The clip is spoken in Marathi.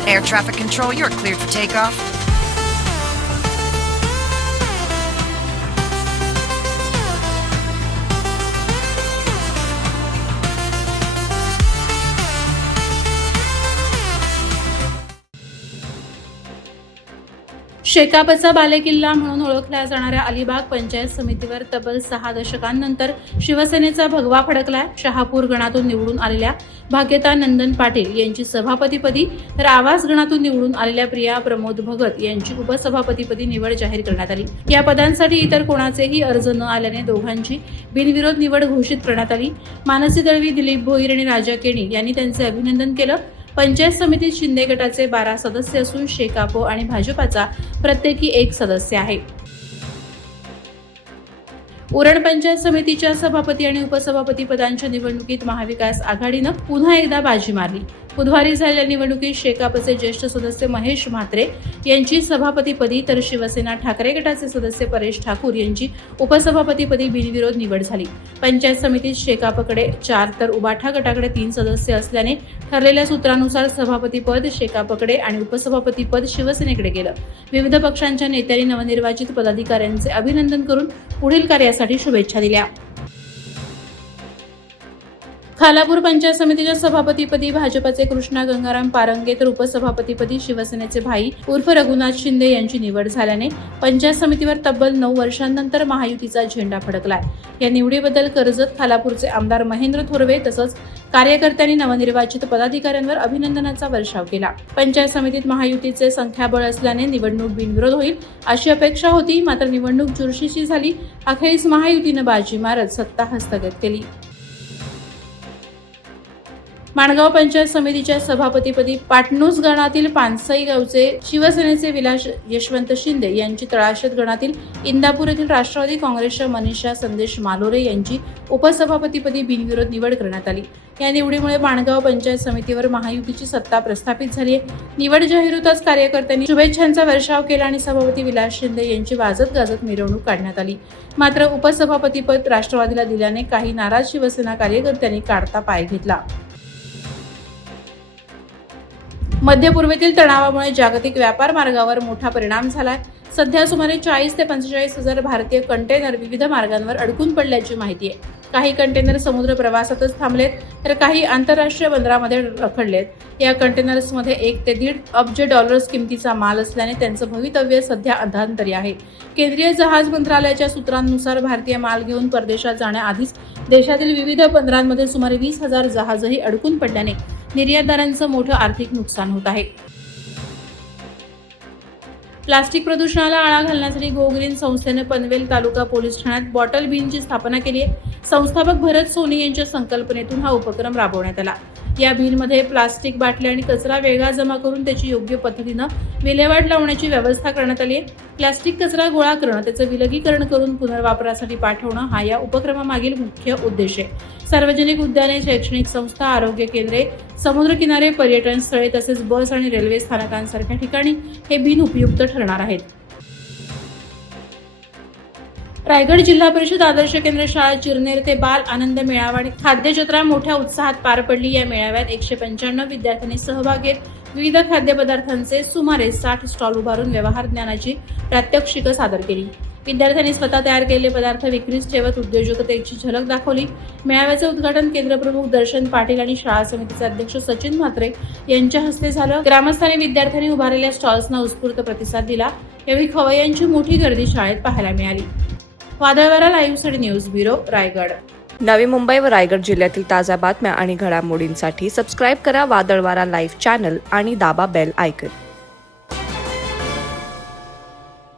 is air traffic control. You're cleared for takeoff. शेकापचा बालेकिल्ला म्हणून ओळखल्या जाणाऱ्या अलिबाग पंचायत समितीवर तब्बल 6 दशकांनंतर शिवसेनेचा भगवा फडकलाय. शहापूर गणातून निवडून आलेल्या भाग्यता नंदन पाटील यांची सभापतीपदी तर आवास गणातून निवडून आलेल्या प्रिया प्रमोद भगत यांची उपसभापतीपदी निवड जाहीर करण्यात आली. या पदांसाठी इतर कोणाचेही अर्ज न आल्याने दोघांची बिनविरोध निवड घोषित करण्यात आली. मानसी दळवी, दिलीप भोईर आणि राजा केणी यांनी त्यांचे अभिनंदन केलं. पंचायत समितीत शिंदे गटाचे 12 सदस्य असून शेकाप आणि भाजपाचा प्रत्येकी 1 सदस्य आहे. उरण पंचायत समितीच्या सभापती आणि उपसभापती पदांच्या निवडणुकीत महाविकास आघाडीनं पुन्हा एकदा बाजी मारली. बुधवारी झालेल्या निवडणुकीत शेकापचे ज्येष्ठ सदस्य महेश म्हात्रे यांची सभापतीपदी तर शिवसेना ठाकरे गटाचे सदस्य परेश ठाकूर यांची उपसभापतीपदी बिनविरोध निवड झाली. पंचायत समितीत शेकापकडे 4 तर उबाठा गटाकडे 3 सदस्य असल्याने ठरलेल्या सूत्रानुसार सभापतीपद शेकापकडे आणि उपसभापतीपद शिवसेनेकडे गेलं. विविध पक्षांच्या नेत्यांनी नवनिर्वाचित पदाधिकाऱ्यांचे अभिनंदन करून पुढील कार्यासाठी शुभेच्छा दिल्या. खालापूर पंचायत समितीच्या सभापतीपदी भाजपाचे कृष्णा गंगाराम पारंगे तर उपसभापतीपदी शिवसेनेचे भाई उर्फ रघुनाथ शिंदे यांची निवड झाल्याने पंचायत समितीवर तब्बल 9 वर्षांनंतर महायुतीचा झेंडा फडकलाय. या निवडीबद्दल कर्जत खालापूरचे आमदार महेंद्र थोरवे तसंच कार्यकर्त्यांनी नवनिर्वाचित पदाधिकाऱ्यांवर अभिनंदनाचा वर्षाव केला. पंचायत समितीत महायुतीचे संख्याबळ असल्याने निवडणूक बिनविरोध होईल अशी अपेक्षा होती, मात्र निवडणूक चुरशीची झाली. अखेरीस महायुतीनं बाजी मारत सत्ता हस्तगत केली. माणगाव पंचायत समितीच्या सभापतीपदी पाटणूस गणातील पानसई गावचे शिवसेनेचे विलास यशवंत शिंदे यांची, तळाशेत गणातील इंदापूर येथील राष्ट्रवादी काँग्रेसच्या मनीषा संदेश मालोरे यांची उपसभापतीपदी बिनविरोध निवड करण्यात आली. या निवडीमुळे माणगाव पंचायत समितीवर महायुतीची सत्ता प्रस्थापित झाली आहे. निवड जाहीर होताच कार्यकर्त्यांनी शुभेच्छांचा वर्षाव केला आणि सभापती विलास शिंदे यांची वाजत गाजत मिरवणूक काढण्यात आली. मात्र उपसभापतीपद राष्ट्रवादीला दिल्याने काही नाराज शिवसेना कार्यकर्त्यांनी काढता पाय घेतला. मध्य पूर्वेतील तणावामुळे जागतिक व्यापार मार्गावर मोठा परिणाम झालाय. सध्या सुमारे 40 ते 45 हजार भारतीय कंटेनर विविध मार्गांवर अडकून पडल्याची माहिती आहे. काही कंटेनर समुद्र प्रवासातच थांबलेत तर काही आंतरराष्ट्रीय बंदरामध्ये रखडलेत. या कंटेनर्समध्ये 1 ते 1.5 अब्ज डॉलर्स किमतीचा माल असल्याने त्यांचं भवितव्य सध्या अधांतरी आहे. केंद्रीय जहाज मंत्रालयाच्या सूत्रांनुसार भारतीय माल घेऊन परदेशात जाण्याआधीच देशातील विविध बंदरांमध्ये सुमारे 20,000 जहाजही अडकून पडल्याने निर्यातदारांचं मोठं आर्थिक नुकसान होत आहे. प्लास्टिक प्रदूषणाला आळा घालण्यासाठी गो ग्रीन संस्थेने पनवेल तालुका पोलीस ठाण्यात बॉटल बिनची स्थापना केली आहे. संस्थापक भरत सोनी यांच्या संकल्पनेतून हा उपक्रम राबवण्यात आला. या बिनमध्ये प्लास्टिक बाटल्या आणि कचरा वेगळा जमा करून त्याची योग्य पद्धतीनं विल्हेवाट लावण्याची व्यवस्था करण्यात आली आहे. प्लास्टिक कचरा गोळा करणं, त्याचं विलगीकरण करून पुनर्वापरासाठी पाठवणं हा या उपक्रमामागील मुख्य उद्देश आहे. सार्वजनिक उद्याने, शैक्षणिक संस्था, आरोग्य केंद्रे, समुद्रकिनारे, पर्यटन स्थळे तसेच बस आणि रेल्वे स्थानकांसारख्या ठिकाणी हे बिन उपयुक्त ठरणार आहेत. रायगड जिल्हा परिषद आदर्श केंद्र शाळा चिरनेर ते बाल आनंद मेळावा आणि खाद्य जत्रा मोठ्या उत्साहात पार पडली. या मेळाव्यात 195 विद्यार्थ्यांनी सहभाग घेत विविध खाद्यपदार्थांचे सुमारे 60 स्टॉल उभारून व्यवहार ज्ञानाची प्रात्यक्षिकं सादर केली. विद्यार्थ्यांनी स्वतः तयार केलेले पदार्थ विक्रीस ठेवत उद्योजकतेची झलक दाखवली. मेळाव्याचे उद्घाटन केंद्रप्रमुख दर्शन पाटील आणि शाळा समितीचे अध्यक्ष सचिन म्हात्रे यांच्या हस्ते झालं. ग्रामस्थांनी विद्यार्थ्यांनी उभारलेल्या स्टॉल्सना उत्स्फूर्त प्रतिसाद दिला. यावेळी खवय्यांची मोठी गर्दी शाळेत पाहायला मिळाली. वादळवारा लाईव्हसाठी न्यूज ब्युरो, रायगड. नवी मुंबई व रायगड जिल्ह्यातील ताज्या बातम्या आणि घडामोडींसाठी सबस्क्राईब करा वादळवारा लाईव्ह चॅनल आणि दाबा बेल आयकॉन.